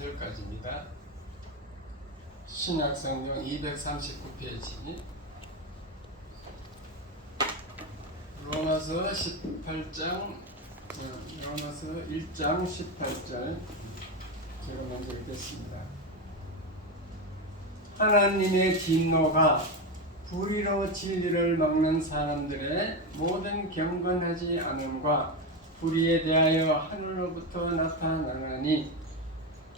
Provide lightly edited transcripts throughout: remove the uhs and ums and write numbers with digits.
3절까지입니다. 신약성경 239페이지. 로마서 18장, 로마서 1장 18절 제가 먼저 읽겠습니다. 하나님의 진노가 불의로 진리를 막는 사람들의 모든 경건하지 않음과 불의에 대하여 하늘로부터 나타나나니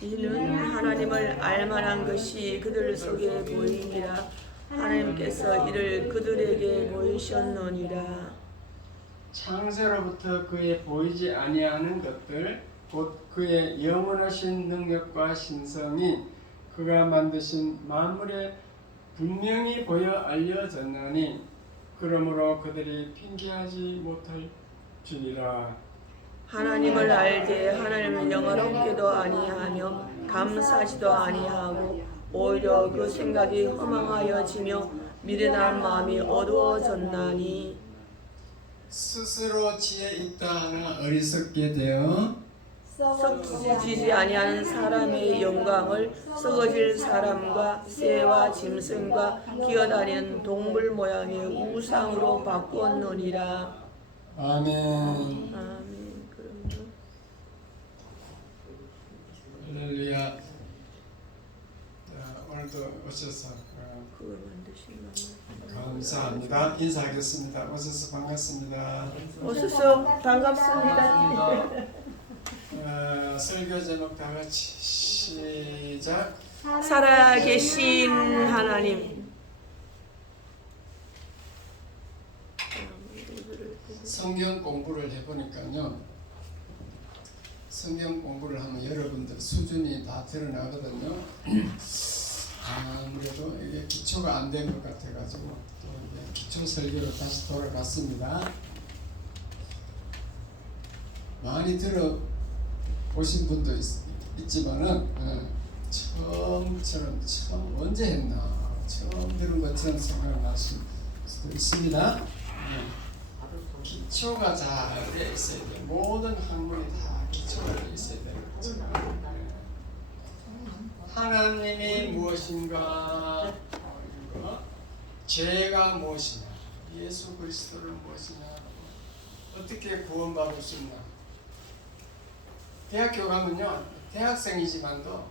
이는 하나님을 알만한 것이 그들 속에 보이니라. 하나님께서 이를 그들에게 보이셨느니라. 창세로부터 그의 보이지 아니하는 것들 곧 그의 영원하신 능력과 신성이 그가 만드신 만물에 분명히 보여 알려졌나니 그러므로 그들이 핑계하지 못할지니라. 하나님을 알되 하나님을 영화롭게도 아니하며 감사하지도 아니하고 오히려 그 생각이 허망하여지며 미련한 마음이 어두워졌나니 스스로 지혜 있다 하나 어리석게 되어 썩어지지 아니하는 사람의 영광을 썩어질 사람과 새와 짐승과 기어다니는 동물 모양의 우상으로 바꾸었느니라. 아멘. 아멘. 할렐루야. 오늘도 오셔서 그걸 만드신 감사합니다. 인사하겠습니다. 오셔서 반갑습니다. 오셔서 반갑습니다. 설교 제목 다 같이 시작. 살아계신 하나님. 성경 공부를 해보니까요, 성경 공부를 하면 여러분들 수준이 다 드러나거든요. 아무래도 이게 기초가 안 된 것 같아가지고 또 이제 기초 설교로 다시 돌아갔습니다. 많이 들어보신 분도 있지만은 처음 언제 했나 처음 들은 것처럼 생각나실 수도 있습니다. 기초가 잘 되어 있어야 돼요. 모든 학문이 다 기초가 되어 있어야 돼요. 하나님이 무엇인가, 죄가 무엇이냐, 예수 그리스도를 무엇이냐, 어떻게 구원받을 수 있나. 대학교 가면요, 대학생이지만도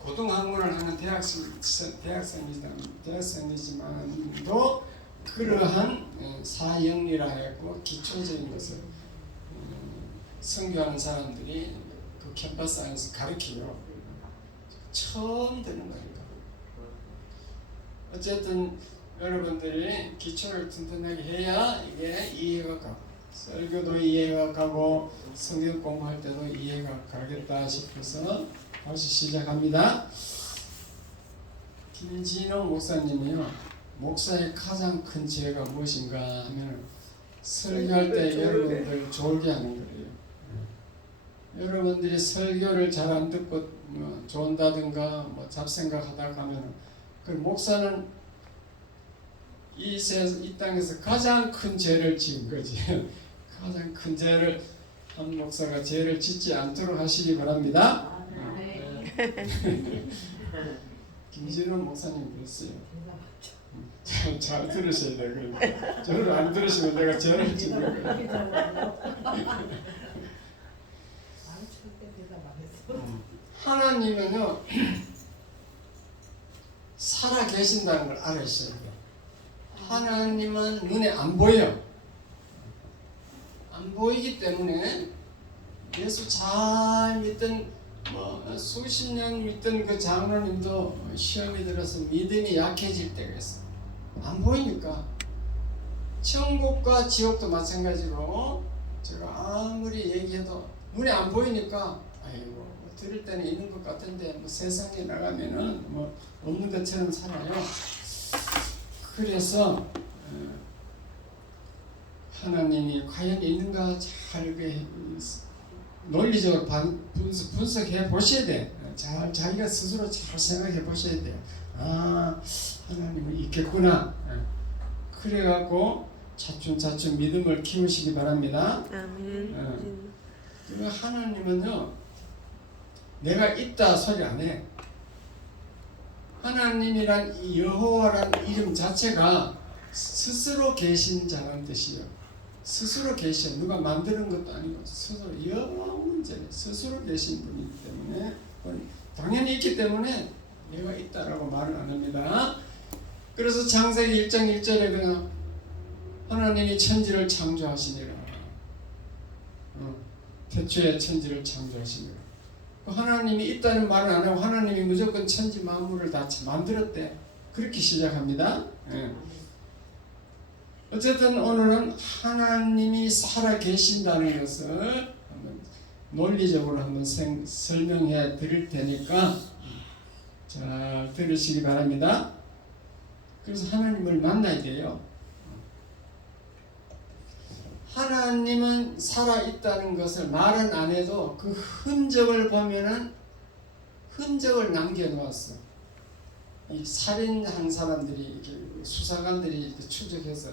고등학문을 하는 대학생이지만도 그러한 사형리라 했고 기초적인 것을 선교하는 사람들이 그 캠퍼스 안에서 가르치요. 처음 듣는 거니까. 어쨌든 여러분들이 기초를 튼튼하게 해야 이게 이해가 가고, 설교도 이해가 가고 성경 공부할 때도 이해가 가겠다 싶어서 다시 시작합니다. 김진호 목사님이요, 목사의 가장 큰 죄가 무엇인가 하면 설교할 때 여러분들 졸게 하는 거예요. 여러분들이 설교를 잘 안 듣고 존다든가 잡생각하다가 하면 그 목사는 이 땅에서 가장 큰 죄를 지은 거지. 가장 큰 죄를 한 목사가 죄를 짓지 않도록 하시기 바랍니다. 김진호 목사님 그랬어요. 잘 들으셔야 돼요. 저를 안 들으시면 내가 죄를 짓는 거예요. 하나님은요, 살아 계신다는 걸 알으셔야 돼요. 하나님은 눈에 안 보여. 안 보이기 때문에 예수 잘 믿던 수십 년 믿던 그 장로님도 시험이 들어서 믿음이 약해질 때가 있어. 안 보이니까. 천국과 지옥도 마찬가지로 제가 아무리 얘기해도 눈에 안 보이니까 아이고 들을 때는 있는 것 같은데 세상에 나가면은 없는 것처럼 살아요. 그래서 하나님이 과연 있는가 잘 논리적으로 분석해 보셔야 돼. 잘 자기가 스스로 잘 생각해 보셔야 돼요. 아, 하나님은 있겠구나. 그래갖고 차츰차츰 믿음을 키우시기 바랍니다. 아멘. 하나님은요, 내가 있다 소리 안 해. 하나님이란 이 여호와란 이름 자체가 스스로 계신 자라는 뜻이에요. 스스로 계셔. 누가 만드는 것도 아니고 스스로 영원전에 스스로 계신 분이기 때문에 당연히 있기 때문에 내가 있다라고 말을 안 합니다. 그래서 창세기 1장 1절에 그냥 하나님이 천지를 창조하시니라. 태초에 천지를 창조하시니라. 하나님이 있다는 말은 안 하고 하나님이 무조건 천지 만물을 다 만들었대. 그렇게 시작합니다. 어쨌든 오늘은 하나님이 살아 계신다는 것을 한번 논리적으로 한번 설명해 드릴 테니까 잘 들으시기 바랍니다. 그래서 하나님을 만나야 돼요. 하나님은 살아있다는 것을 말은 안 해도 그 흔적을 보면은 흔적을 남겨놓았어. 이 살인한 사람들이 이렇게 수사관들이 이렇게 추적해서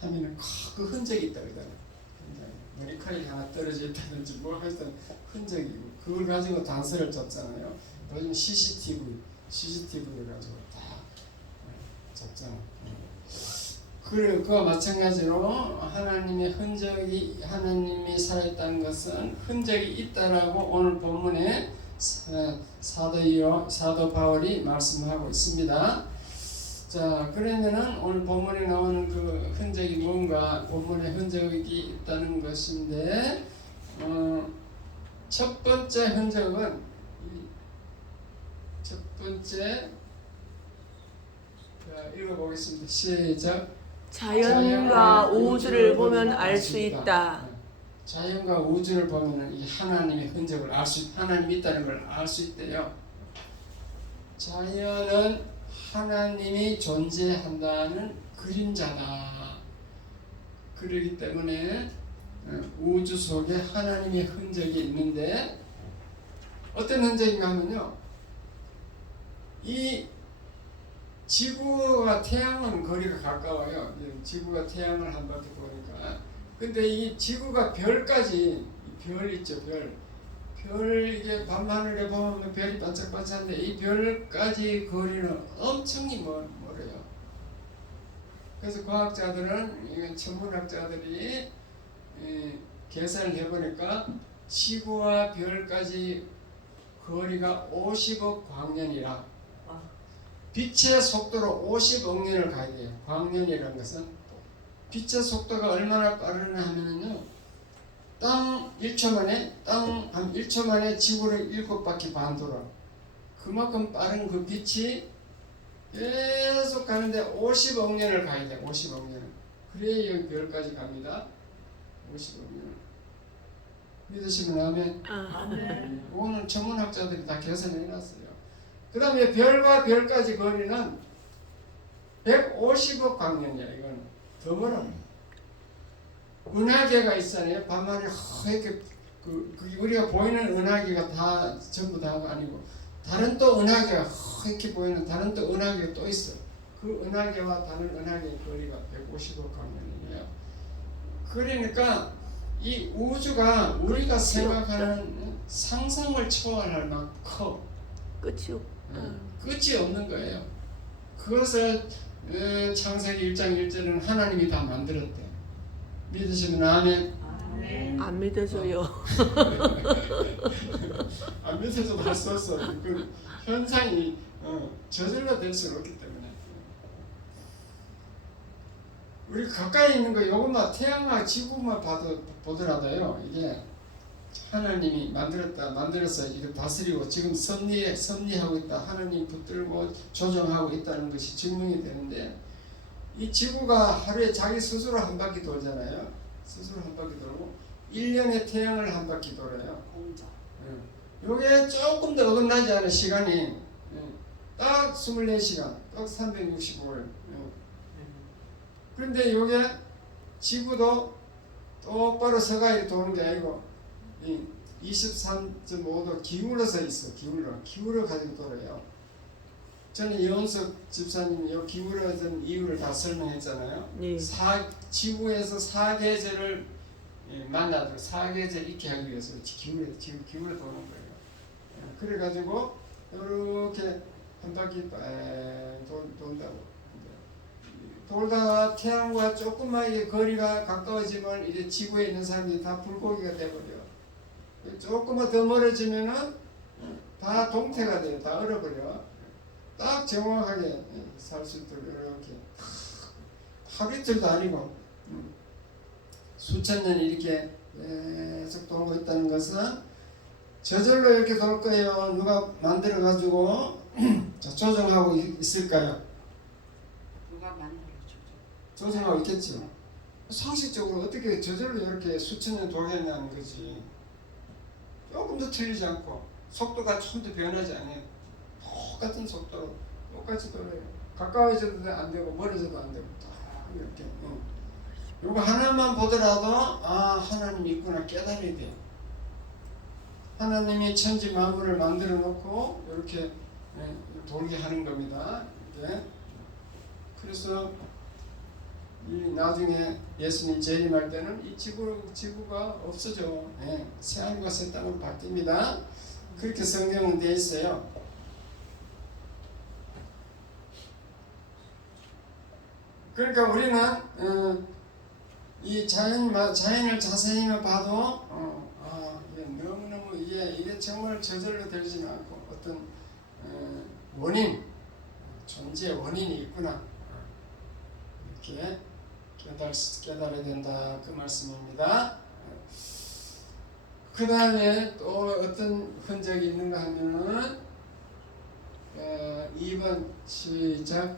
하면은 그 흔적이 있다 그러잖아. 머리카락이 하나 떨어져 있다든지 뭐 하여튼 흔적이고 그걸 가지고 단서를 줬잖아요. 요즘 CCTV를 가지고 다 줬잖아. 그래, 그와 마찬가지로 하나님의 흔적이 하나님이 살아있다는 것은 흔적이 있다라고 오늘 본문에 사도 바울이 말씀하고 있습니다. 자, 그러면은 오늘 본문에 나오는 그 흔적이 뭔가 본문에 흔적이 있다는 것인데 첫 번째 흔적은 자, 읽어보겠습니다. 시작. 자연과 우주를 보면 알 수 있다. 자연과 우주를 보면 이 하나님의 흔적을 하나님이 있다는 걸 알 수 있대요. 자연은 하나님이 존재한다는 그림자다. 그렇기 때문에 우주 속에 하나님의 흔적이 있는데 어떤 흔적인가 하면요. 이 지구와 태양은 거리가 가까워요. 지구가 태양을 한 바퀴 도니까. 근데 이 지구가 별까지, 별 있죠, 별 이게 밤하늘에 보면 별이 반짝반짝한데 이 별까지 거리는 엄청 멀어요. 그래서 과학자들은, 천문학자들이 계산을 해보니까 지구와 별까지 거리가 50억 광년이라. 빛의 속도로 50억 년을 가야 돼요. 광년이라는 것은 빛의 속도가 얼마나 빠르냐 하면요, 땅 1초 만에 한 1초 만에 지구를 7바퀴 반 돌아. 그만큼 빠른 그 빛이 계속 가는데 50억 년을 가야 돼. 50억 년. 그래야 여기 별까지 갑니다. 50억 년. 믿으시면 아멘. 오늘 천문학자들이 다 계산해 놨어요. 그 다음에 별과 별까지 거리는 150억 광년이야. 이건 더 멀어. 은하계가 있잖아요. 밤하늘에 이렇게 우리가 보이는 은하계가 다 전부 다가 아니고 다른 또 은하계가 이렇게 보이는 다른 또 은하계가 또 있어. 그 은하계와 다른 은하계의 거리가 150억 광년이에요. 그러니까 이 우주가 우리가 생각하는 상상을 초월할 만큼 커. 끝이 없는 거예요. 그것을 창세기 1장 1절은 하나님이 다 만들었대. 믿으시면 아멘. 안 믿어져요. 안 믿어져도 할 수 없어. 그 현상이 저절로 될 수는 없기 때문에. 우리 가까이 있는 거 요것만 태양과 지구만 보더라도요, 이게 하나님이 만들어서 이거 다스리고 지금 섭리하고 있다. 하나님 붙들고 조정하고 있다는 것이 증명이 되는데, 이 지구가 하루에 자기 스스로 한 바퀴 돌잖아요. 스스로 한 바퀴 돌고 1년에 태양을 한 바퀴 돌아요. 요게 조금 더 어긋나지 않은 시간이 딱 24시간, 딱 365일. 그런데 요게 지구도 똑바로 서가히 도는 게 아니고 23.5도 기울어서 있어. 기울어 가지고 돌아요. 저는 이원석 집사님이 이 기울어진 이유를 다 설명했잖아요. 네. 지구에서 사계절을 만나도 사계절 있게 하기 위해서 지금 기울여 도는 거예요. 그래가지고 이렇게 한 바퀴 돈다고. 돌다가 태양과 조금만 이게 거리가 가까워지면 이제 지구에 있는 사람들이 다 불고기가 돼버려. 조금만 더 멀어지면은 다 동태가 돼요. 다 얼어버려. 딱 정확하게 살 수 있도록 이렇게 하루 이틀도 아니고 수천 년 이렇게 계속 돌고 있다는 것은 저절로 이렇게 돌 거예요. 누가 만들어 가지고 조정하고 있을까요? 누가 만들어 조정하고 있겠죠. 상식적으로 어떻게 저절로 이렇게 수천 년 돌겠냐는 거지. 조금도 틀리지 않고 속도가 전혀 변하지 않아요. 똑같은 속도로 똑같이 돌아요. 가까워져도 안 되고 멀어져도 안 되고 딱 이렇게. 이거 하나만 보더라도 하나님이 있구나 깨달아야 돼요. 하나님이 천지 만물을 만들어 놓고 이렇게 돌게 하는 겁니다. 이렇게. 그래서 이 나중에 예수님 재림할 때는 이 지구가 없어져. 새하늘과 새 땅으로 바뀝니다. 그렇게 성경은 되어 있어요. 그러니까 우리는 이 자연을 자세히만 봐도 이게 너무너무 이게 정말 저절로 되지는 않고 어떤 원인, 존재의 원인이 있구나 이렇게 깨달아야 된다 그 말씀입니다. 그 다음에 또 어떤 흔적이 있는가 하면은 2번 시작.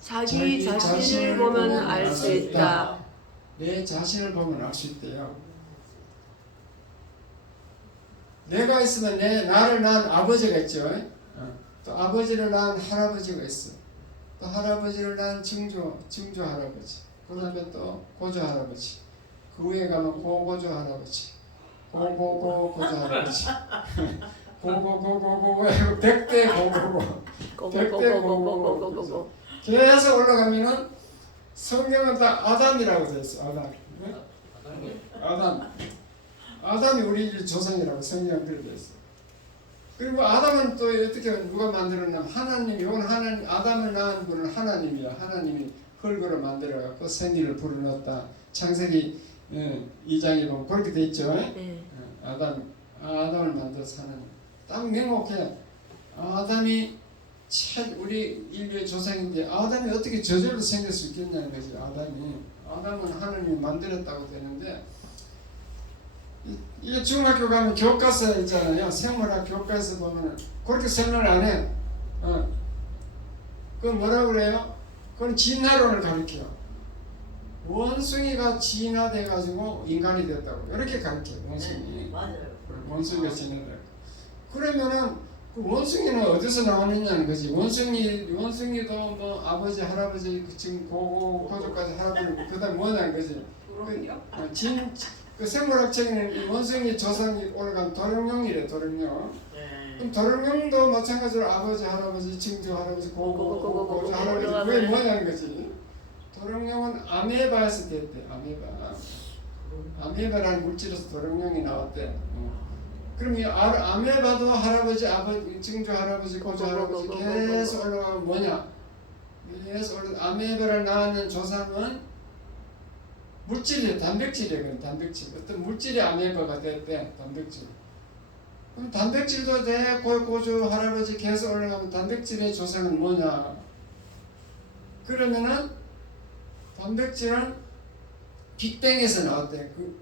자기 자신을 보면 알 수 있다. 내 자신을 보면 알 수 있대요. 내가 있으면 나를 낳은 아버지가 있죠. 또 아버지를 낳은 할아버지가 있어. 또 할아버지를 낳은 증조 할아버지. 그 다음에 또 고조 할아버지. 그 위에 가면 고고조 할아버지. 고고고고조 할아버지. 고고고고고 백대 고고고. 백대 고고고고. 계속 올라가면은 성경은 다 아담이라고 되어 있어. 아담이 우리 조상이라고 성경 그렇게 되어 있어. 그리고 아담은 또 어떻게 누가 만들었냐면 하나님이 아담을 낳은 분은 하나님이야. 하나님이 흙으로 만들어 갖고 생기를 불어넣었다. 창세기 2장에 보면 그렇게 돼 있죠. 아담을 만들어서 하나님. 딱 명확해. 아담이 우리 인류의 조상인데 아담이 어떻게 저절로 생길 수 있겠냐는 거지. 아담은 하나님이 만들었다고 되는데 이게 중학교 가면 교과서에 있잖아요. 생물학 교과서 보면은 그렇게 설명을 안 해. 그건 뭐라 그래요? 그건 진화론을 가르쳐요. 원숭이가 진화돼 가지고 인간이 됐다고 이렇게 가르쳐요. 원숭이. 맞아요. 원숭이가 진화돼. 그러면은 그 원숭이는 어디서 나왔느냐는 거지. 원숭이도 뭐 아버지, 할아버지, 지금 고조까지 할아버지, 그다음 뭐냐는 거지. 그럼요. 그 생물학적인 이 원숭이 조상이 올라간 도룡령이래. 도룡령. 그럼 도룡령도 마찬가지로 아버지, 할아버지, 증조 할아버지, 고조 할아버지 그게 뭐냐는 거지. 도룡령은 아메바에서 됐대. 아메바라는 물질에서 도룡령이 나왔대. 그럼 이 아메바도 할아버지, 아버지, 증조 할아버지, 고조 할아버지 계속 올라가면 뭐냐? 계속 아메바를 낳는 조상은 물질이에요. 단백질이에요. 그건 단백질. 어떤 물질이 아메바가 됐대. 단백질. 그럼 단백질도 돼. 고조 할아버지 계속 올라가면 단백질의 조상은 뭐냐? 그러면은 단백질은 빅뱅에서 나왔대. 그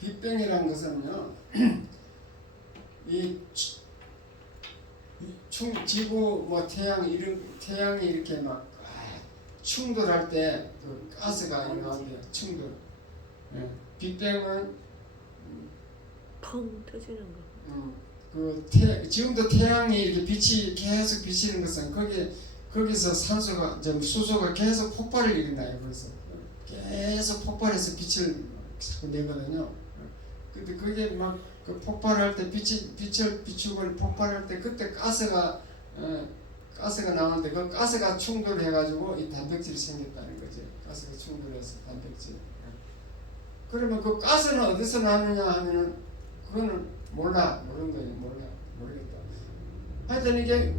빅뱅이라는 것은요. 지구 뭐 태양이 이렇게 막 충돌할 때 그 가스가 나온대요. 충돌. 빅뱅은 펑 터지는 거. 지금도 태양이 이렇게 빛이 계속 비치는 것은 거기서 산소가 수소가 계속 폭발을 일어나요. 그래서 계속 폭발해서 빛을 자꾸 내거든요. 근데 그게 막 그 폭발할 때 빛을 비추고 폭발할 때 그때 가스가 나오는데 그 가스가 충돌해가지고 이 단백질이 생겼다는 거지. 가스가 충돌해서 단백질. 그러면 그 가스는 어디서 나느냐 하면은 그거는 모르는 거예요. 모르겠다. 하여튼 이게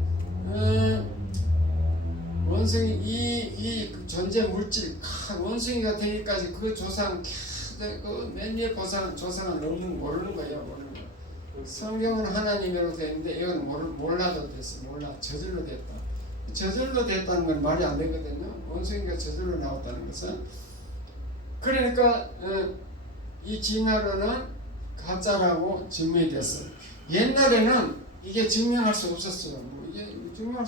원숭이 이 존재 물질 원숭이가 되기까지 그 조상 그 몇몇 조상은 모르는 거예요. 성경은 하나님으로 되어 있는데 이건 몰라도 됐어. 저절로 됐다. 저절로 됐다는 건 말이 안 되거든요. 원숭이가 저절로 나왔다는 것은. 그러니까 이 진화론은 가짜라고 증명이 됐어요. 옛날에는 이게 증명할 수 없었어요. 이게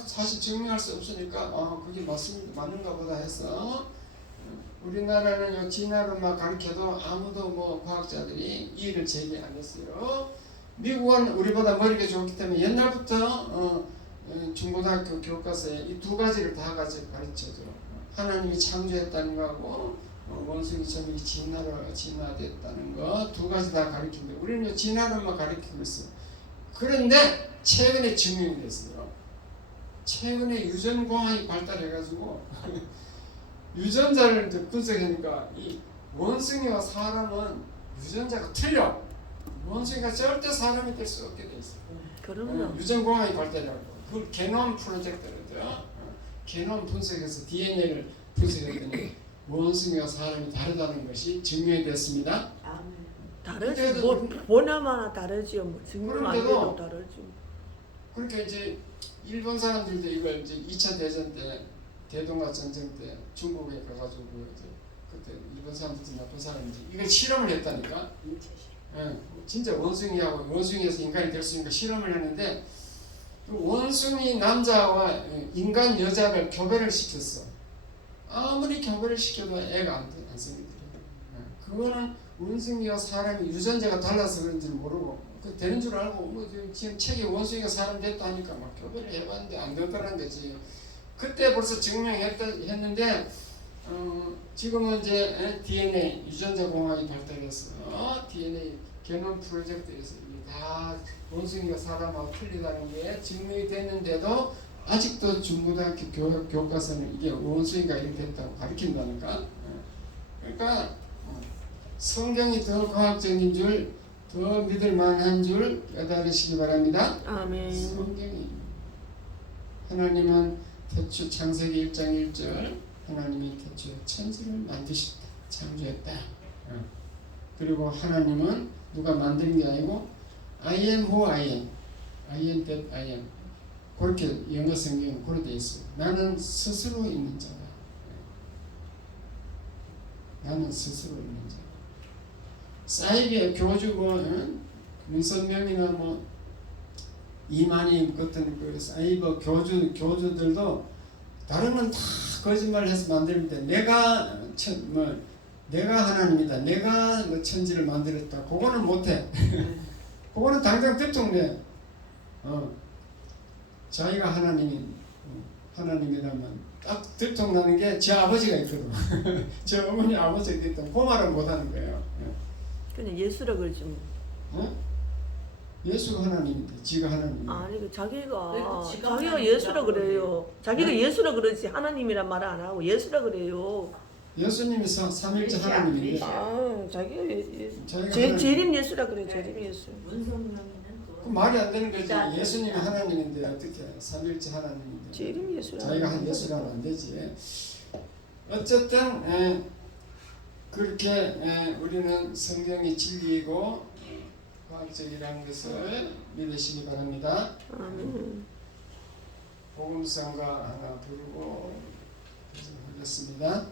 사실 증명할 수 없으니까 그게 맞는가 보다 해서 우리나라는 이 진화론만 가르쳐도 아무도 과학자들이 이의를 제기 안 했어요. 미국은 우리보다 머리가 좋기 때문에 옛날부터 중고등학교 교과서에 이 두 가지를 다 가르쳐줘. 하나님이 창조했다는 거하고 원숭이처럼 진화됐다는 거 두 가지 다 가르치는데 우리는 진화론만 가르치고 있어요. 그런데 최근에 증명이 됐어요. 최근에 유전공학이 발달해가지고 유전자를 분석하니까 이 원숭이와 사람은 유전자가 틀려. 원숭이가 절대 사람이 될 수 없게 돼 있어. 그럼요. 유전공학이 발달하고 그 게놈 프로젝트거든요. 게놈 분석해서 DNA를 분석했더니 원숭이와 사람이 다르다는 것이 증명이 됐습니다. 다르지. 보나마나 다르지요. 증명 안 돼도 다르지. 그렇게 이제 일본 사람들도 이걸 이제 2차 대전 때 대동아 전쟁 때 중국에 가가지고 이제 그때 일본 사람들도 나쁜 사람인지 이걸 실험을 했다니까. 진짜 원숭이에서 인간이 될 수 있는 실험을 했는데 그 원숭이 남자와 인간 여자를 교배를 시켰어. 아무리 교배를 시켜도 애가 안 생기더라고. 그거는 원숭이와 사람이 유전자가 달라서 그런지 모르고 되는 줄 알고 지금 책에 원숭이가 사람 됐다 하니까 막 교배를 해봤는데 안 되더라는 거지. 그때 벌써 증명했는데 지금은 이제 DNA 유전자 공학이 발달해서 DNA 게놈 프로젝트에서 다 원숭이가 사람하고 틀리다는 게 증명이 됐는데도 아직도 중고등학교 교과서는 이게 원숭이가 이렇게 됐다고 가르친다니까. 그러니까 성경이 더 과학적인 줄, 더 믿을 만한 줄 깨달으시기 바랍니다. 아멘. 성경이 하나님은 태초 창세기 1장 1절 하나님이 태초에 천지를 만드셨다. 창조했다. 그리고 하나님은 누가 만든 게 아니고 I am who I am. I am that I am. 그렇게 영어 성경은 그렇게 되어 있어요. 나는 스스로 있는 자다. 나는 스스로 있는 자다. 사이비의 교주 윤선명이나 이만희 같은 그 사이버 교주들도 다른 건 다 거짓말해서 만드는데 내가 하나님이다. 내가 천지를 만들었다. 그거는 못해. 그거는 당장 들통내. 자기가 하나님이라면 딱 들통나는 게 제 아버지가 있거든. 제 어머니 아버지가 있다. 그 말은 못하는 거예요. 그냥 예수라 그러지 뭐. 예수가 하나님인데 지가 하나님. 아니 자기가 하나님이라고 예수라 그래요. 자기가 네? 예수라 그러지 하나님이란 말 안 하고 예수라 그래요. 예수님이 삼일째 하나님인데. 자기가 자기가 재림 예수라 그래. 재림 예수. 그 말이 안 되는 거지. 예수님이 하나님인데 어떻게 삼일째 하나님인데. 재림 예수라. 자기가 한 예수라면 안 되지. 어쨌든 그렇게 우리는 성경이 진리이고 과학적이라는 것을 믿으시기 바랍니다. 복음성가 하나 부르고 하겠습니다.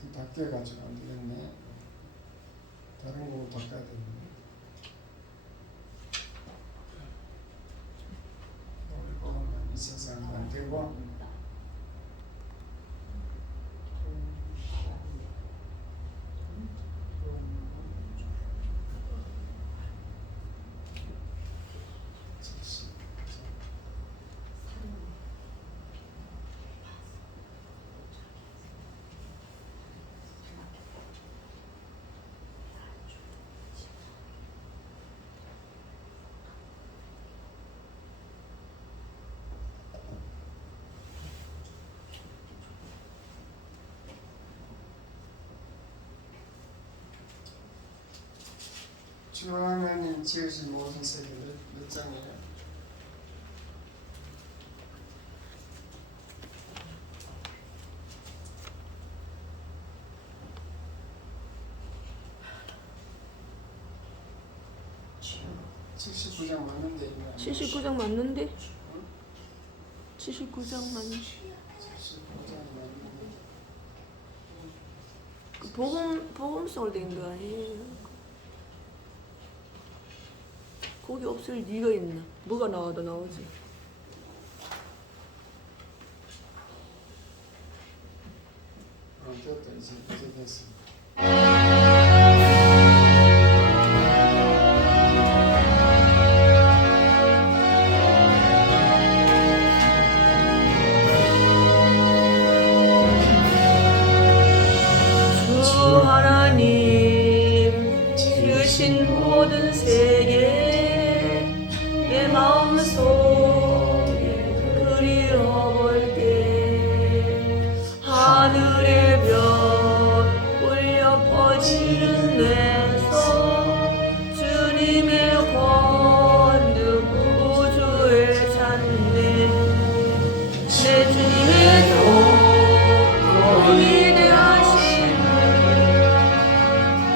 그 바뀌어가지고 안 되겠네. 다른 거 바꿔야 되는데. 이 세상 안 되고. 주 하나님 지으신 모든 세계 몇 장이에요? 참. 79장 맞는데 이거 79장 맞는데? 79장 맞는. 79장 맞는데 그 복음서로 된 거 아니에요? 거기 없을 리가 있나? 뭐가 나와도 나오지. 됐다 이제 됐어. 주 하나님 지으신 모든 세계 내 마음속에 그리워볼 때 하늘의 별 울려 퍼지는 내서 주님의 권능 우주에 찾네 내 주님의 돕고 위대하신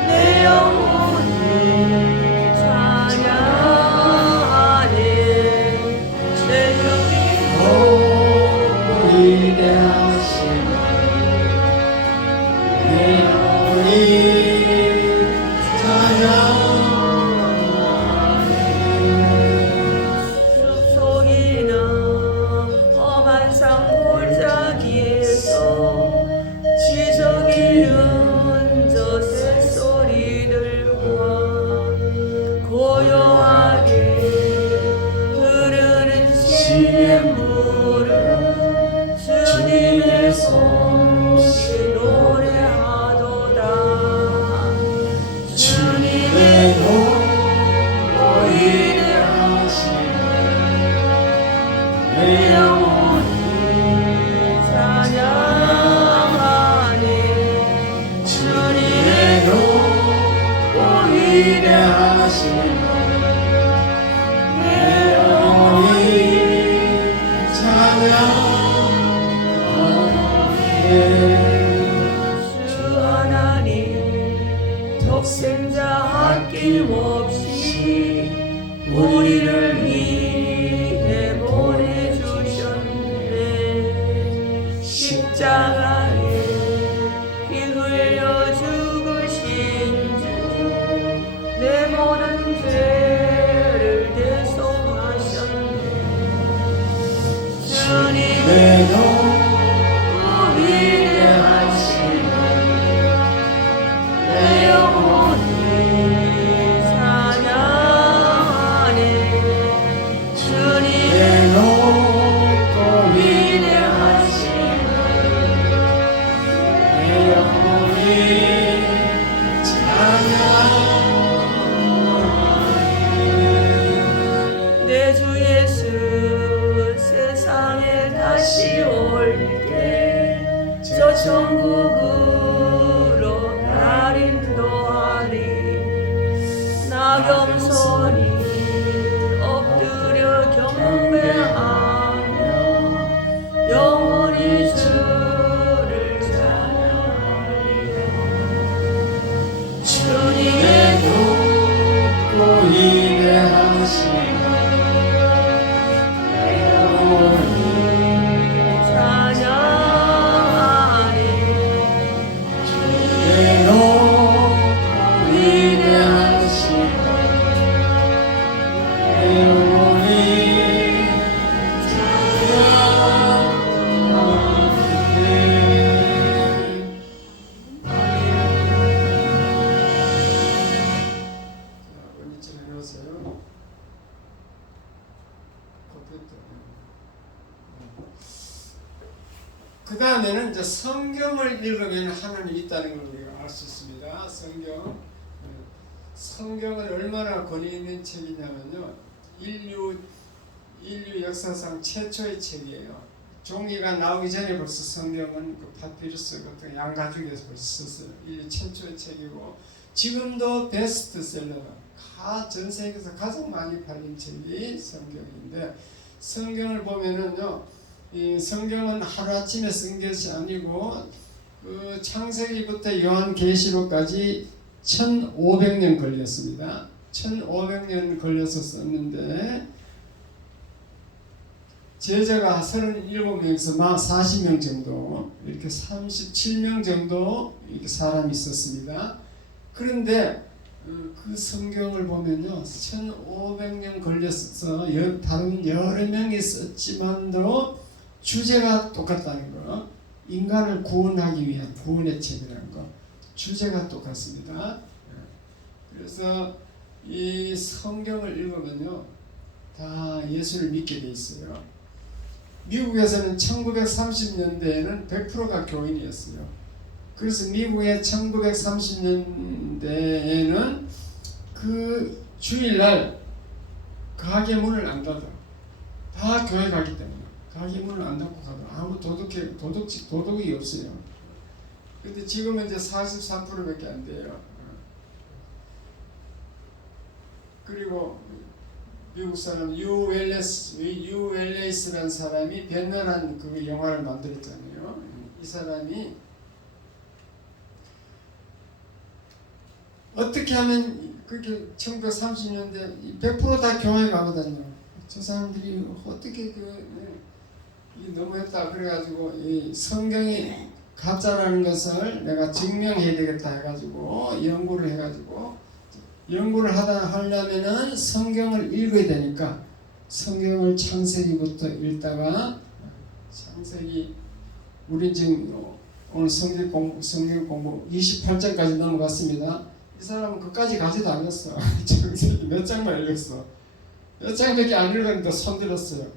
내 영혼이 찬양하네 내 주님 위대하신 내 영혼이 찬양하네. 숲속이나 험한 산 골짜기에서 지정이 흔저 새소리들과 고요하게 흐르는 시냇물을 주님의 솜씨 노래하도다 주님의 높고 위대하신 내 영혼이 찬양하네 주님의 높고 위대하신 내 영혼이 주 하나님 독생자 아낌없이 우리를 위해 보내주셨네 십자가에 피 흘려 죽으신 주 내 모든 죄를 대속하셨네 주님의 위대하신 내 영혼이 찬양하네 주님의 높고 위대하신 내 영혼이 찬양하네 내 주 예수 세상에 다시 올 때 저 천국으로 날 인도하리 나 겸손히 엎드려 경배하며 영원히 주를 찬양하리라 주님의 높고 위대하신 내 영혼이 찬양하리 내 높고 위대하신 내 영혼이 그 다음에는 이제 성경을 읽으면 하나님이 있다는 걸 우리가 알 수 있습니다. 성경은 얼마나 권위 있는 책이냐면요, 인류 역사상 최초의 책이에요. 종이가 나오기 전에 벌써 성경은 그 파피루스 같은 양가죽에서 벌써 썼어요. 인류 최초의 책이고 지금도 베스트셀러가 전 세계에서 가장 많이 팔린 책이 성경인데, 성경을 보면은요, 이 성경은 하루아침에 쓴 것이 아니고 그 창세기부터 요한계시록까지 1500년 걸렸습니다. 1500년 걸려서 썼는데, 제자가 37명에서 막 40명 정도, 이렇게 37명 정도 이렇게 사람이 있었습니다. 그런데 그 성경을 보면요, 1500년 걸려서 다른 여러 명이 썼지만도 주제가 똑같다는 거, 인간을 구원하기 위한 구원의 책이라는 거, 주제가 똑같습니다. 그래서 이 성경을 읽으면요, 다 예수를 믿게 돼 있어요. 미국에서는 1930년대에는 100%가 교인이었어요. 그래서 미국의 1930년대에는 그 주일날 가게 문을 안 닫아. 다 교회 가기 때문에 가게 문을 안 닫고 가도 아무 도덕이 없어요. 근데 지금은 이제 44%밖에 안 돼요. 그리고 미국 사람 유 웰레이스라는 사람이 벤너라는 그 영화를 만들었잖아요. 이 사람이 어떻게 하면 그렇게 1930년대 100% 다 교회 가거든요. 저 사람들이 어떻게 너무했다 그래가지고 이 성경이 가짜라는 것을 내가 증명해야 되겠다 해가지고 연구를 하려면은 성경을 읽어야 되니까 성경을 창세기부터 읽다가 우리 지금 오늘 성경 공부 28장까지 넘어갔습니다. 이 사람은 그까지 가지도 않았어. 창세기 몇 장만 읽었어. 몇 장밖에 안 읽었는데 손들었어요.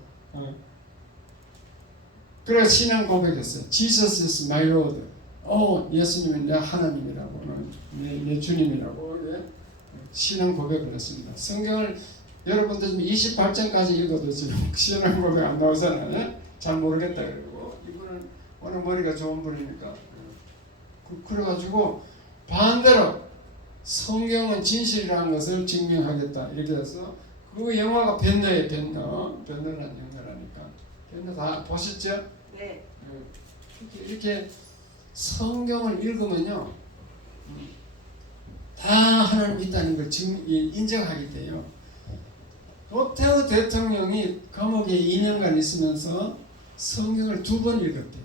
그래서 신앙 고백했어요. Jesus is my Lord. 예수님은 내 하나님이라고, 내 주님이라고. 신앙 고백을 했습니다. 성경을 여러분들 지금 28장까지 읽어도 지금 신앙 고백 안 나오잖아요. 잘 모르겠다 그러고, 이분은 오늘 머리가 좋은 분이니까 그래가지고 반대로 성경은 진실이라는 것을 증명하겠다 이렇게 해서 그 영화가 벤너예요. 벤너라는 영화라니까. 벤너 다 보셨죠? 네. 이렇게 성경을 읽으면요, 다 하나님 있다는 걸 인정하게 돼요. 노태우 대통령이 감옥에 2년간 있으면서 성경을 2번 읽었대요.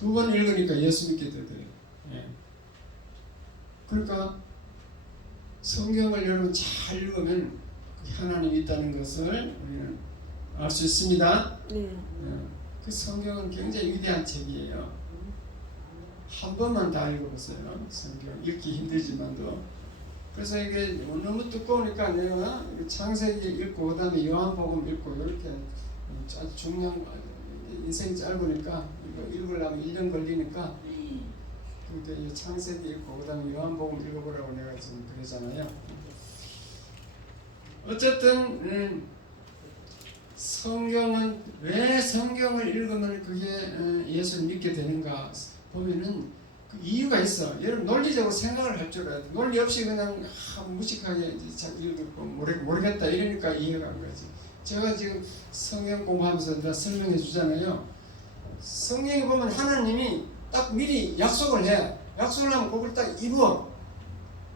2번 읽으니까 예수 믿게 되더래요. 그러니까 성경을 여러분 잘 읽으면 하나님이 있다는 것을 우리는 알 수 있습니다. 그 성경은 굉장히 위대한 책이에요. 한 번만 다 읽어보세요. 성경 읽기 힘들지만도. 그래서 이게 너무 두꺼우니까 내가 창세기 읽고 그다음에 요한복음 읽고 이렇게 아주 중요한, 인생이 짧으니까 이거 읽으려면 1년 걸리니까 그러니까 창세기 읽고 그다음에 요한복음 읽어보라고 내가 지금 그러잖아요. 어쨌든 성경은 왜 성경을 읽으면 그게 예수를 믿게 되는가 보면은 그 이유가 있어. 여러분 논리적으로 생각을 할 줄 알아야 돼. 논리 없이 그냥 무식하게 읽고 모르겠다 이러니까 이해가 안 가지. 제가 지금 성경 공부하면서 내가 설명해 주잖아요. 성경에 보면 하나님이 딱 미리 약속을 해. 약속을 하면 그걸 딱 이루어.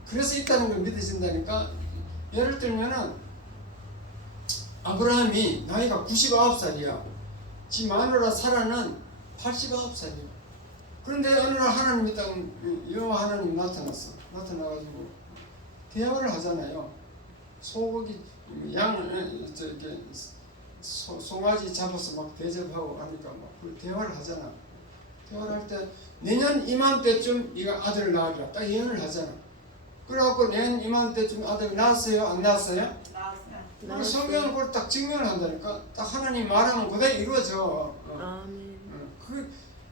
그래서 있다는 걸 믿어진다니까. 예를 들면은 아브라함이 나이가 99살이야. 지 마누라 사라는 89살이야. 그런데 어느 날 하나님이 딱 여호와 하나님 나타나가지고 대화를 하잖아요. 소고기 양을 이렇게 송아지 잡아서 막 대접하고 하니까 막 대화를 하잖아. 대화를 할 때 내년 이맘때쯤 네가 아들을 낳으리라 딱 예언을 하잖아. 그래갖고 내년 이맘때쯤 아들 낳았어요? 안 낳았어요? 나왔어요. 성경을 그걸 딱 증명을 한다니까. 딱 하나님 말하면 그대로 이루어져. 아멘.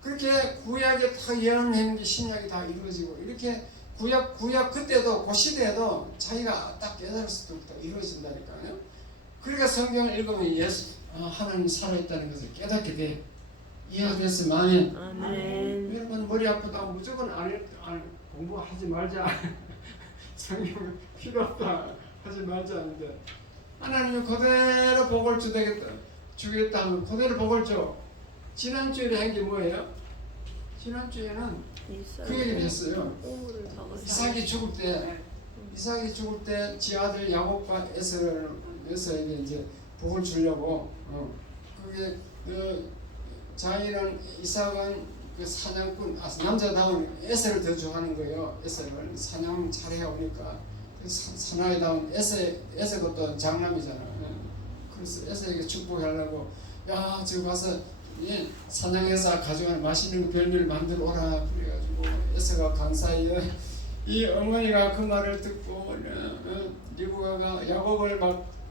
그렇게 구약에 다 예언하는 게 신약이 다 이루어지고 이렇게 구약 그때도 그 시대에도 자기가 딱 깨달았을 때부터 이루어진다니까요. 그러니까 성경을 읽으면 하나님 살아있다는 것을 깨닫게 돼. 이해가 됐으면 아멘. 아멘. 여러분 머리 아프다고 무조건 공부하지 말자. 성경 필요 없다. 하지 말자 하는데 하나님은 그대로 복을 주겠다 하면 그대로 복을 줘. 지난주에 한 게 뭐예요? 지난주에는 그 얘기를 했어요. 이삭이 죽을 때 지 아들 야곱과 에서에게 이제 복을 주려고 그게 자기는 이삭은 그 사냥꾼 남자다운 에서를 더 좋아하는 거예요. 에서를 사냥 잘해 오니까 사나이다운 에서 것도 장남이잖아. 그래서 에서에게 축복하려고 야 저 가서 사냥해서 가져온 맛있는 별미를 만들어 오라 그래가지고 에서가 간사히 이 어머니가 그 말을 듣고 리브가가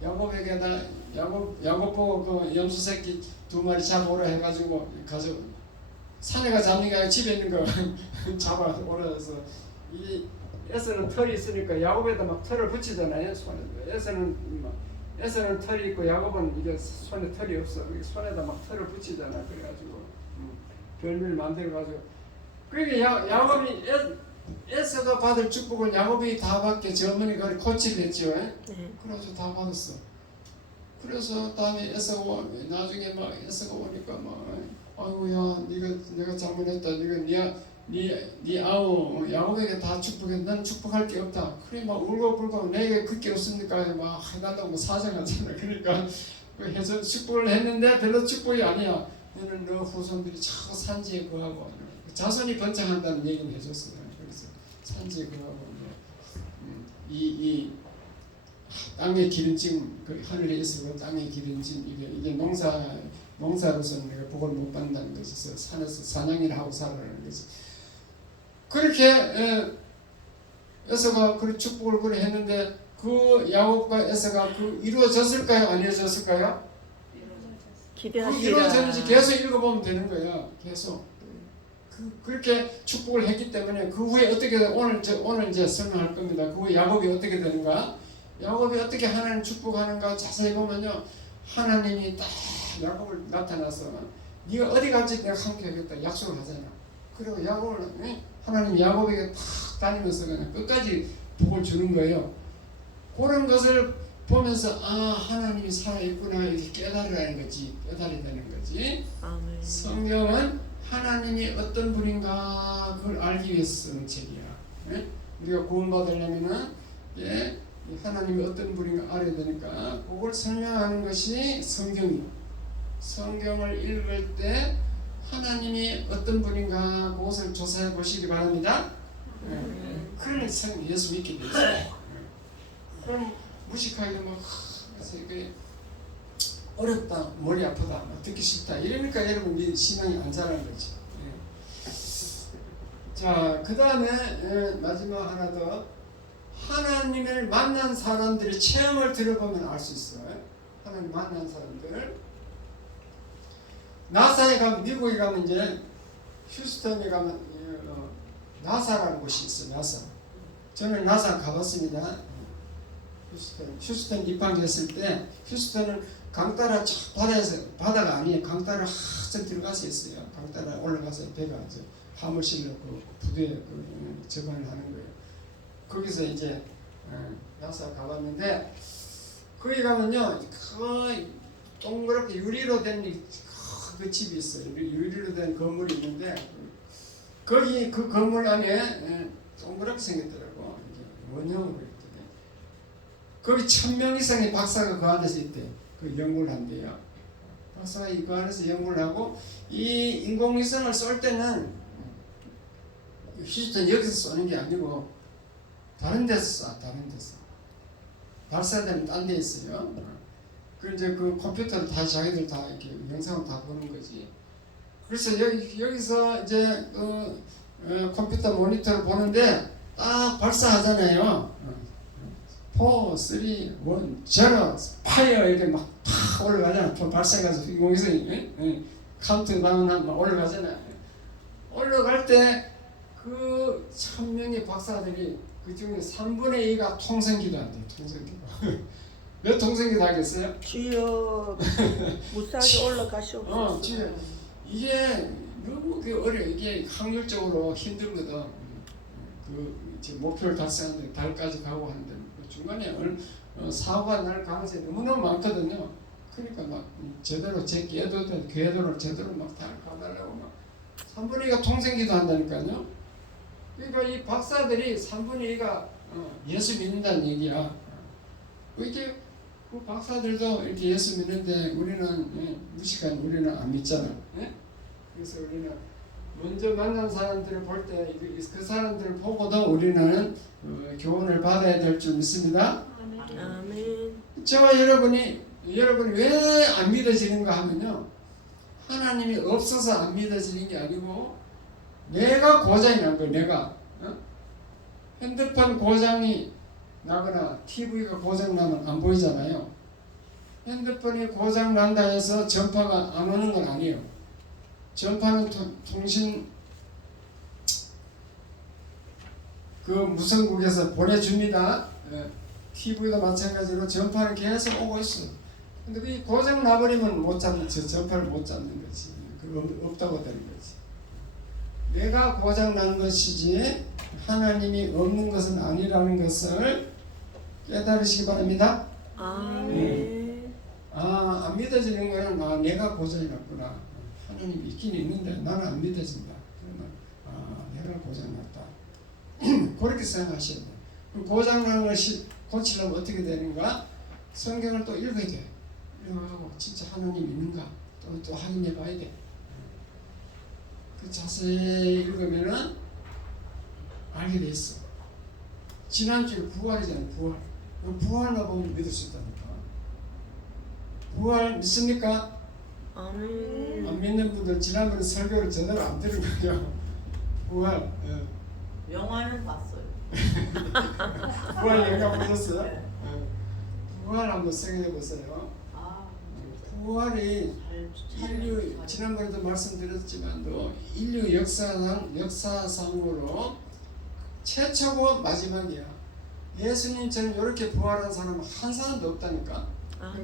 야곱에게다 야곱 보고 그 염소 새끼 2마리 잡아오라 해가지고 산에 가 잡는 게 아니라 집에 있는 거 잡아오라 해서 이 에서는 털이 있으니까 야곱에다 막 털을 붙이잖아요. 손에 에서는 털이 있고 야곱은 이게 손에 털이 없어. 손에다 막 털을 붙이잖아. 그래가지고 별미를 만들어가지고 그러니까 야곱이 에서가 받을 축복을 야곱이 다 받게 저 어머니가 코치를 했죠. 그래가지고 다 받았어. 그래서 다음에 나중에 막 에서가 오니까 막 아이고야 내가 잘못했다. 네 아우 야곱에게 다 축복해. 난 축복할 게 없다. 그래 막 울고불고 내게 그게 없으니까 막 해달라고 사정하잖아. 그러니까 해서 축복을 했는데 별로 축복이 아니야. 너는 너 후손들이 자꾸 산지에 거하고 자손이 번창한다는 얘기를 해줬어요. 그래서 산지에 거하고 이 땅의 기름짐, 그 하늘에 있으고 땅의 기름짐 이게 농사로서는 내가 복을 못 받는다는 것이서 산에서 사냥을 하고 살아라는 것이. 그렇게 에서가 그 축복을 그래 했는데 그 야곱과 에서가 그 이루어졌을까요? 안 이루어졌을까요? 기대하시라. 이루어졌는지 계속 읽어보면 되는 거야. 계속 그렇게 축복을 했기 때문에 그 후에 어떻게 오늘 이제 설명할 겁니다. 그 후에 야곱이 어떻게 되는가? 야곱이 어떻게 하나님 축복하는가 자세히 보면요, 하나님이 딱 야곱을 나타나서 네가 어디 갈지 내가 함께 하겠다 약속을 하잖아. 그리고 하나님 야곱에게 탁 다니면서 그냥 끝까지 복을 주는 거예요. 그런 것을 보면서 하나님이 살아있구나 이렇게 깨달으라는 거지. 깨달으라는 거지. 아멘. 성경은 하나님이 어떤 분인가 그걸 알기 위해서 쓰는 책이야. 우리가 구원받으려면은 하나님이 어떤 분인가 알아야 되니까 그걸 설명하는 것이 성경이에요. 성경을 읽을 때 하나님이 어떤 분인가 그것을 조사해 보시기 바랍니다. 그러면 예수 믿게 되죠. 그럼 무식하게 그래서 이게 어렵다, 머리 아프다, 듣기 싫다 이러니까 여러분 신앙이 안 자라는 거지. 자, 그 다음에 마지막 하나 더. 하나님을 만난 사람들의 체험을 들어보면 알 수 있어요. 하나님 만난 사람들. 나사에 가면, 미국에 가면 이제 휴스턴에 가면 나사라는 곳이 있어요. 나사. 저는 나사 가봤습니다. 휴스턴 입항했을 때 휴스턴은 강 따라 바다가 아니에요. 강 따라 한참 들어가서 있어요. 강 따라 올라가서 배가 이제 화물 실려 그 부두에 접안을 하는 거예요. 거기서 이제 나사 가봤는데 거기 가면요 그 동그랗게 유리로 된 그 집이 있어요. 유리로 된 건물이 있는데 거기 그 건물 안에 동그랗게 생겼더라고. 원형으로 있더니 거기 1000명 이상의 박사가 그 안에서 있대. 그 연구를 한대요. 박사가 그 안에서 연구를 하고 이 인공위성을 쏠 때는 휴스턴 여기서 쏘는 게 아니고 다른 데서 쏴. 다른 데서 발사대는 딴 데 있어요. 그 이제 그 컴퓨터를 다 자기들 다 이렇게 영상을 다 보는 거지. 그래서 여기서 이제 컴퓨터 모니터를 보는데 딱 발사하잖아요. 4, 3, 1, 0, 파이어 이렇게 막 팍 올라가잖아. 발사해가지고 인공위성이 카운트다운 막 올라가잖아. 올라갈 때 그 1000명의 박사들이 그 중에 3분의 2가 통성기도 한대. 통성기도. 몇 통성기도 하겠어요? 주여 무사하게 올라가시옵소서. 주여. 이게 너무 어려워. 이게 확률적으로 힘들거든. 이제 목표를 달성하는데 달까지 가고 하는데 그 중간에 사고가 날 가능성이 너무너무 많거든요. 그러니까 막 제대로 제 궤도를 제대로 막 다 가달라고 막 3분의 2가 통생기도 한다니까요. 그러니까 이 박사들이 3분의 2가 예수 믿는다는 얘기야. 이렇게 그 박사들도 이렇게 예수 믿는데 우리는 무식한 우리는 안 믿잖아. 예? 그래서 우리는 먼저 만난 사람들을 볼 때 그 사람들을 보고도 우리는 교훈을 받아야 될 줄 믿습니다. 아멘. 저와 여러분이 왜 안 믿어지는가 하면요, 하나님이 없어서 안 믿어지는 게 아니고 내가 고장이 난 거예요. 내가 핸드폰 고장이 나거나 TV가 고장 나면 안 보이잖아요. 핸드폰이 고장 난다 해서 전파가 안 오는 건 아니에요. 전파는 통신 그 무선국에서 보내줍니다. TV도 마찬가지로 전파는 계속 오고 있어. 근데 그 고장 나버리면 못 잡는, 전파를 못 잡는 거지. 그 없다고 되는 거지. 내가 고장 난 것이지 하나님이 없는 것은 아니라는 것을 깨달으시기 바랍니다. 아멘. 안 믿어지는 거는 내가 고장이 났구나. 하나님이 있긴 있는데 나는 안 믿어진다. 그러면 내가 고장 났다. 그렇게 생각하셔야 돼요. 고장 난 것이 고치려면 어떻게 되는가? 성경을 또 읽어야 돼. 읽어가고 진짜 하나님 있는가? 또 확인해 봐야 돼. 그 자세히 읽으면은 알게 돼 있어. 지난주에 부활이잖아요. 부활만 보면 믿을 수 있다니까. 부활 믿습니까? 아멘. 안 믿는 분들 지난번에 설교를 제대로 안 들은 거예요. 부활. 영화는 봤어요. 부활 영화 보셨어요? 네. 부활 한번 생각해 보세요. 부활이 인류, 지난번에도 말씀드렸지만도 인류 역사상으로 최초고 마지막이야. 예수님처럼 이렇게 부활한 사람은 한 사람도 없다니까.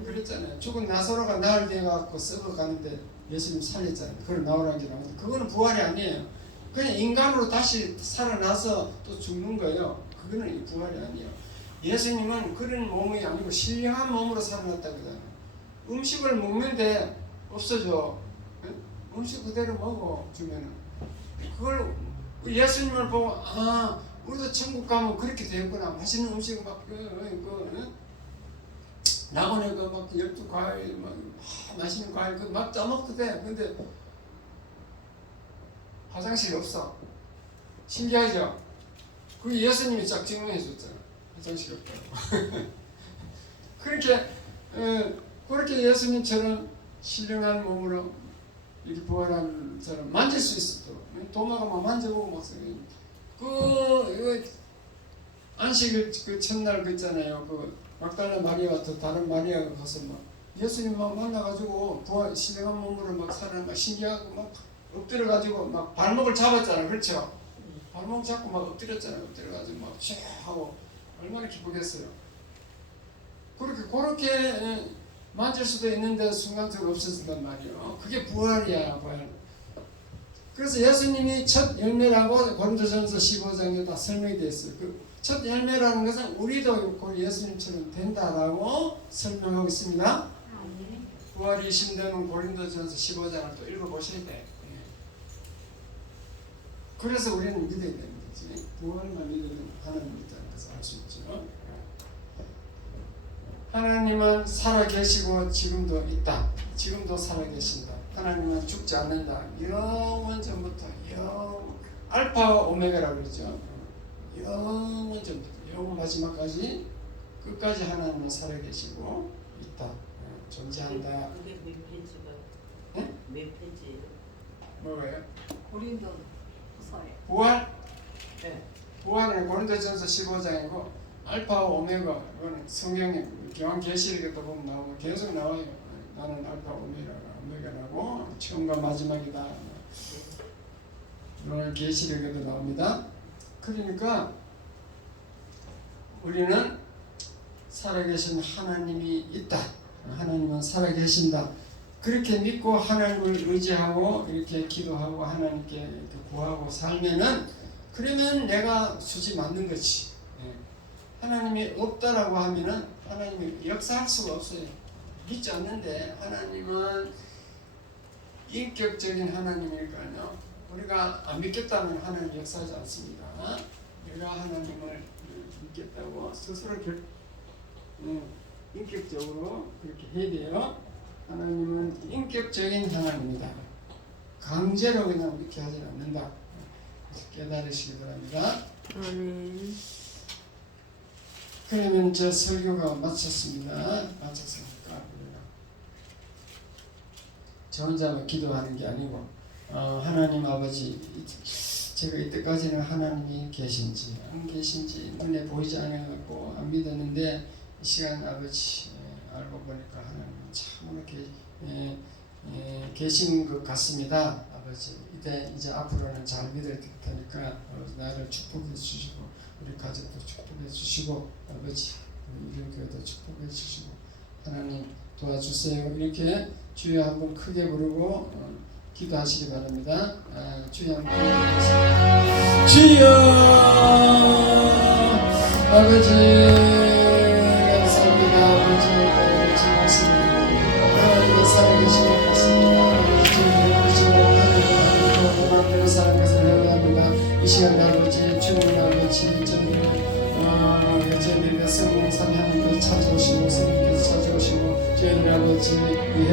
그랬잖아요. 죽은 나사로가 나흘 돼갖고 썩어가는데 예수님 살렸잖아요. 그걸 나오라는 게 나오는데 그거는 부활이 아니에요. 그냥 인간으로 다시 살아나서 또 죽는 거예요. 그거는 부활이 아니에요. 예수님은 그런 몸이 아니고 신령한 몸으로 살아났다 그러잖아요. 음식을 먹는데 없어져. 음식 그대로 먹어 주면은 그걸 예수님을 보고 우리도 천국 가면 그렇게 되었구나. 맛있는 음식 막 낙원에 막 12과일 막 맛있는 과일 막 짜먹도 돼. 근데 화장실이 없어. 신기하죠? 그 예수님이 쫙 증명해 줬잖아. 화장실이 없다고. 그렇게 예수님처럼 신령한 몸으로 이렇게 부활한 사람 만질 수 있어. 또 도마가 막 만져보고 막 이거 안식 그 첫날 그 있잖아요. 그 막달라 마리아와 또 다른 마리아가 가서 막 예수님 막 만나가지고 부활 신령한 몸으로 막 살아 막 신기하고 막 엎드려가지고 막 발목을 잡았잖아. 그렇죠? 발목 잡고 막 엎드렸잖아요. 엎드려가지고 막 쫙 하고 얼마나 기쁘겠어요. 그렇게 만질 수도 있는데 순간적으로 없어진단 말이에요. 그게 부활이야, 부활. 그래서 예수님이 첫 열매라고 고린도전서 15장에 다 설명이 되어 있어요. 그 첫 열매라는 것은 우리도 예수님처럼 된다라고 설명하고 있습니다. 부활이 심되는 고린도전서 15장을 또 읽어보셔야 돼. 그래서 우리는 믿어야 되는 거지. 부활만 믿으면 하나님 있다는 것을 알 수 있죠. 하나님은 살아계시고 지금도 있다. 지금도 살아계신다. 하나님은 죽지 않는다. 영원 전부터 알파와 오메가라고 그러죠. 영원 전부터 영원 마지막까지 끝까지 하나님은 살아계시고 있다. 존재한다. 그게 몇 페이지가? 네? 몇 페이지예요? 뭐예요? 고린도 후서에. 부활? 네. 부활은 고린도전서 15장이고 알파와 오메가 이거는 성경에 요한계시록에도 보면 나오고 계속 나와요. 나는 알파 오메가라고 처음과 마지막이다. 오늘 계시록에도 나옵니다. 그러니까 우리는 살아계신 하나님이 있다. 하나님은 살아계신다. 그렇게 믿고 하나님을 의지하고 이렇게 기도하고 하나님께 이렇게 구하고 살면은 그러면 내가 수지 맞는 거지. 예. 하나님이 없다라고 하면은 하나님이 역사할 수가 없어요. 믿지 않는데 하나님은 인격적인 하나님이니까요. 우리가 안 믿겠다면 하나님 역사하지 않습니다. 내가 하나님을 믿겠다고 스스로 인격적으로 그렇게 해야 돼요. 하나님은 인격적인 하나님이다. 강제로 그냥 믿게 하지 않는다. 깨달으시기 바랍니다. 아멘. 그러면 저 설교가 마쳤습니다. 마쳤으니까 저 혼자만 기도하는 게 아니고 하나님 아버지, 제가 이때까지는 하나님이 계신지 안 계신지 눈에 보이지 않아갖고 안 믿었는데 이 시간 아버지 알고 보니까 하나님은 참으로 계신 것 같습니다. 아버지 이제 앞으로는 잘 믿을 테니까 나를 축복해 주시고 우리 가족도 축복해 주시고 아버지 우리 이름교회도 축복해 주시고 하나님 도와주세요. 이렇게 주여 한번 크게 부르고 기도하시기 바랍니다. 주여 한번 부르겠습니다. 주여 아버지 감사합니다. 아버지 말씀입니다. 하나님의 살아계신 것 같습니다. 아버지 주님을 보시고 하나님의 마음대로 사는 것을 회개합니다. 이 시간에 아버지 주님 아버지 저희들의 성령 삼위 하나님께서 찾아오시고 성령께서 찾아오시고 저희들 아버지